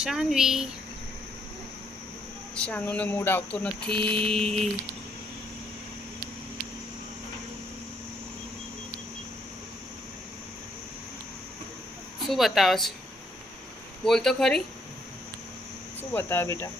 Shanvi શાનુને mood આવતો નથી. શું બતાવે છે? બોલ તો ખરી, શું બતાવે બેટા?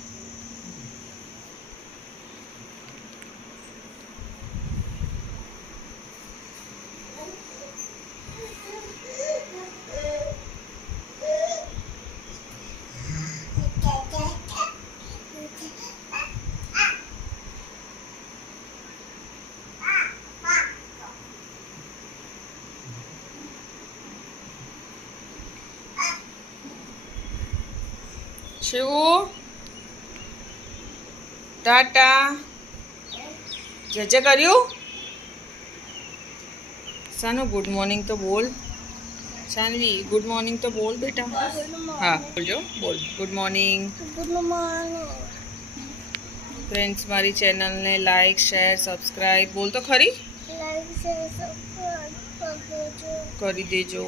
શિવુ ટાટા જજે કર્યું? સાનુ ગુડ મોર્નિંગ તો બોલ. સાનવી ગુડ મોર્નિંગ તો બોલ બેટા. હા બોલજો, બોલ ગુડ મોર્નિંગ. ફ્રેન્ડ્સ મારી ચેનલને લાઈક શેર સબસ્ક્રાઈબ બોલ તો ખરી, કરી દેજો.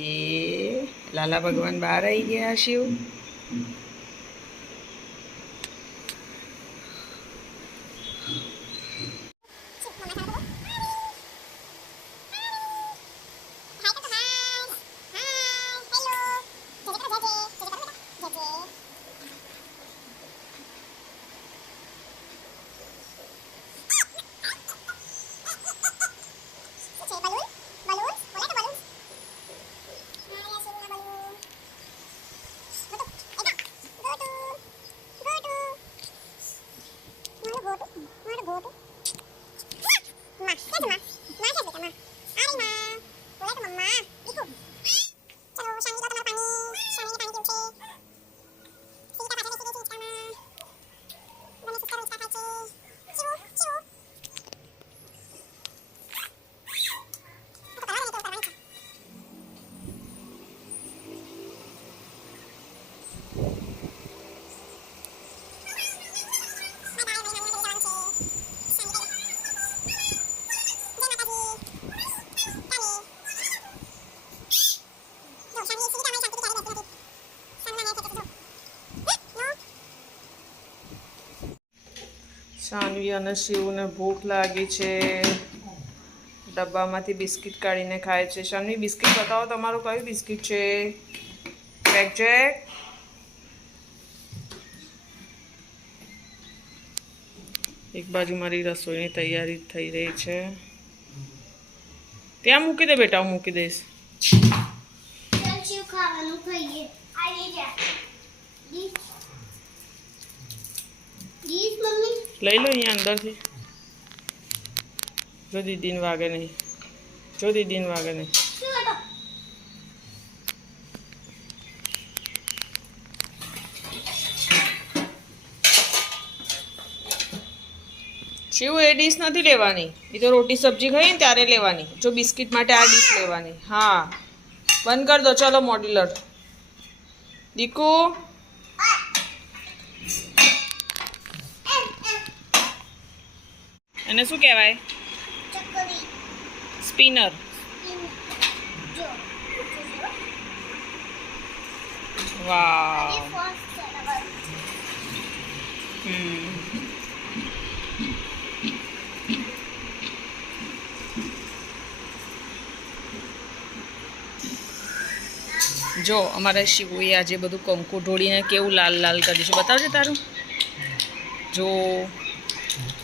એ લાલા ભગવાન બહાર આવી ગયા. શિવ સાનવી અને શિવને ભૂખ લાગી છે. ડબ્બામાંથી બિસ્કિટ કાઢીને ખાય છે. સાનવી બિસ્કિટ બતાવો તમારું કયું બિસ્કિટ છે? Jack Jack. એક બાજુ મારી રસોઈની તૈયારી થઈ રહી છે. ત્યાં મૂકી દે બેટા, હું મૂકી દઈશ. લઈ લો અહીંયા અંદરથી. જો દીદીને વાગે નહીં. જો દીદીને વાગે નહીં. શિવ એ ડીશ નથી લેવાની. એ તો રોટી સબ્જી ખાઈ ને ત્યારે લેવાની. જો બિસ્કિટ માટે આ ડીશ લેવાની. હા બંધ કર દો. ચલો મોડ્યુલર. દીકુ એને શું કહેવાય? સ્પિનર. વાવ. જો અમારા શિવુએ આજે બધું કંકુ ઢોળીને કેવું લાલ લાલ કર્યું છે. બતાવજે તારું. જો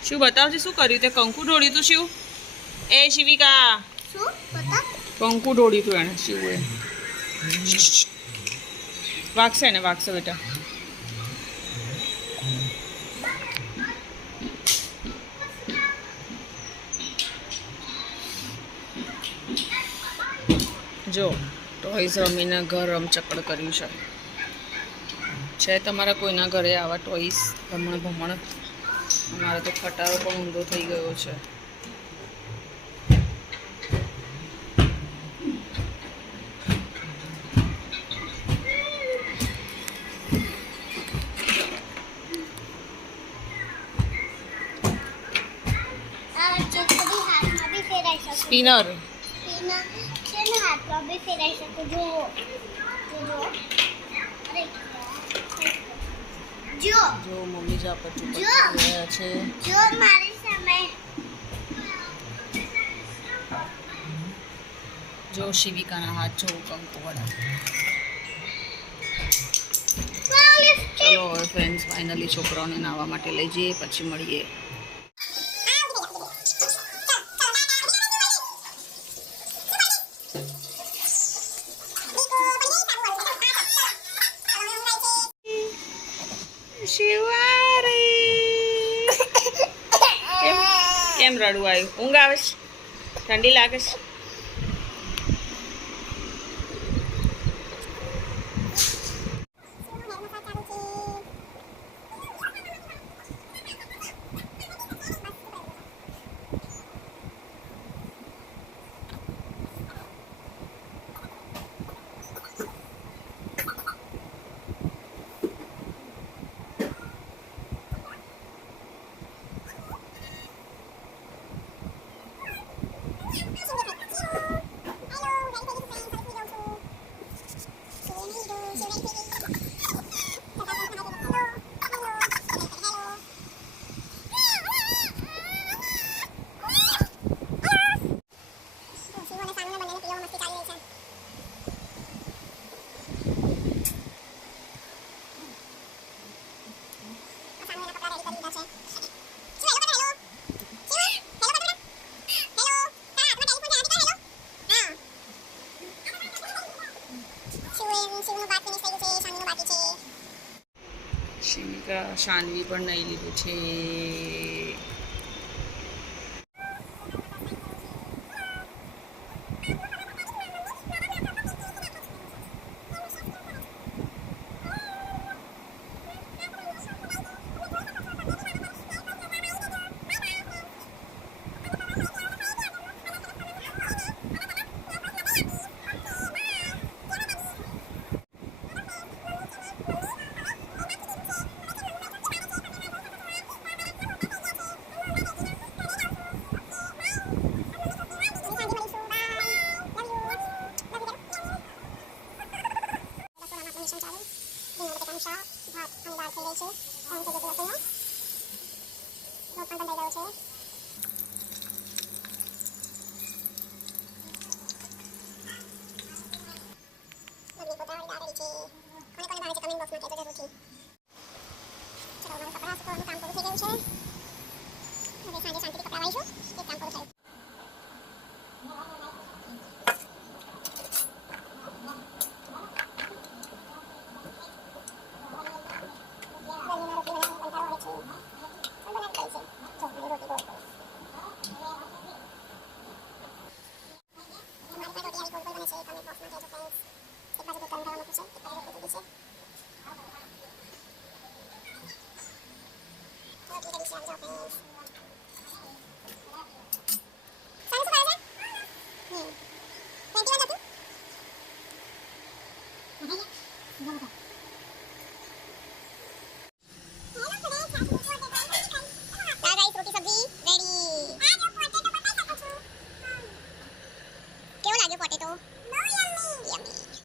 શિવ બતાવજે શું કર્યું તે. કંકુ ઢોળ્યું તું શિવ? એ શિવિકા કંકુ ઢોળ્યું તું એણે શિવુએ. વાગશે ને? વાગશે બેટા. જો ટોયસ રમીને ઘર રમચકડ કર્યું છે તમારા કોઈના ઘરે આવા ટોયસ ભમણ ભમણ? અમારે તો ખટારો પણ ઊંધો થઈ ગયો છે. સ્પિનર. જો મમ્મી જા પર રહ્યા છે. જો મારી સામે. જો શિવિકાના હાથ જો કંકુ વાળા. ચલો હવે ફ્રેન્ડ્સ ફાઇનલી છોકરાઓને નાહવા માટે લઈ જઈએ, પછી મળીએ. કેમ રડવું આવ્યું? ઊંઘ આવે છે? ઠંડી લાગે છે? શિવિકા શાનવી પણ નહીં લીધું છે. બધા